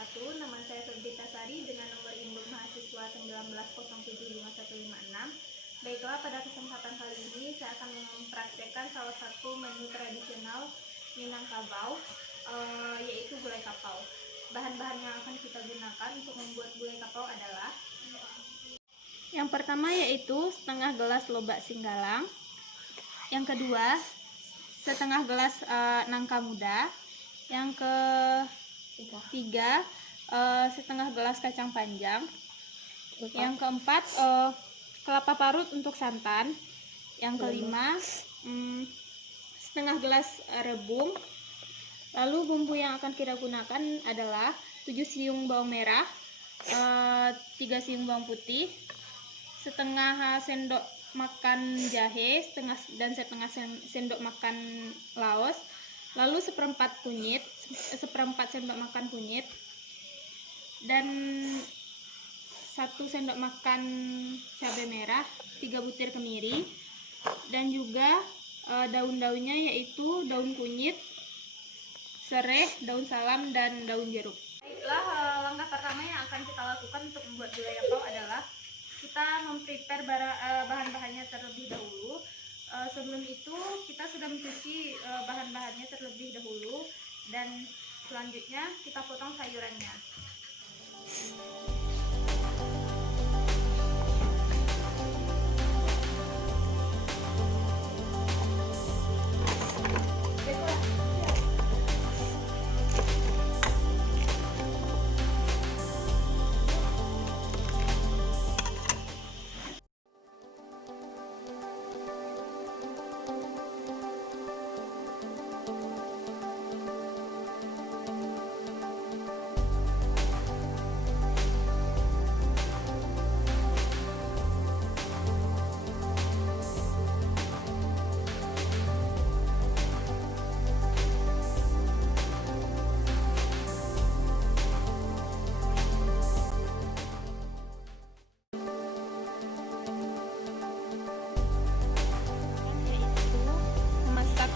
wabarakatuh. Nama saya Febrita Sari dengan nomor induk mahasiswa 19075156. Baiklah, pada kesempatan kali ini saya akan mempraktekkan salah satu menu tradisional Minangkabau, yaitu gulai kapau. Bahan-bahan yang akan kita gunakan untuk membuat gulai kapau adalah: yang pertama yaitu setengah gelas lobak singgalang, yang kedua setengah gelas nangka muda, yang ketiga setengah gelas kacang panjang, yang keempat kelapa parut untuk santan, yang kelima setengah gelas rebung. Lalu bumbu yang akan kita gunakan adalah 7 siung bawang merah, 3 siung bawang putih, setengah sendok makan jahe, setengah sendok makan laos, lalu seperempat sendok makan kunyit, dan 1 sendok makan cabai merah, 3 butir kemiri, dan juga daun-daunnya yaitu daun kunyit, serai, daun salam, dan daun jeruk. Baiklah, langkah pertama yang akan kita lakukan untuk membuat gulai kapau adalah kita memprepare bahan-bahannya terlebih dahulu. Sebelum itu kita sudah mencuci bahan-bahannya terlebih dahulu, dan selanjutnya kita potong sayurannya.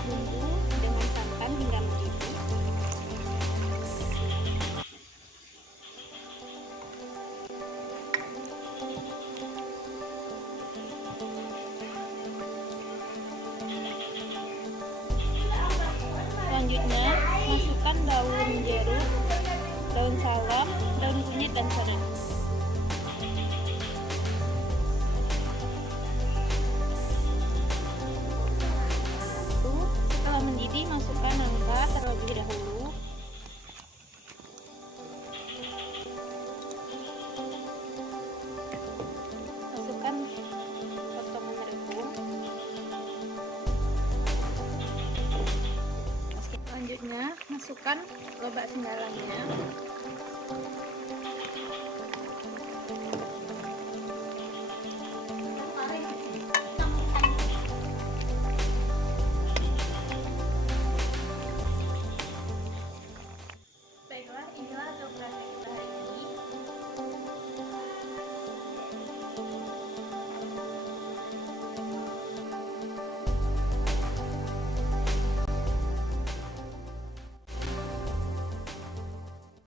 Bumbu dengan santan hingga mendidih. Selanjutnya masukkan daun jeruk, daun salam, daun kunyit, dan serai. Setelah mendidih, masukkan nangka terlebih dahulu. Masukkan potongan rebung. Selanjutnya masukkan lobak singgalangnya.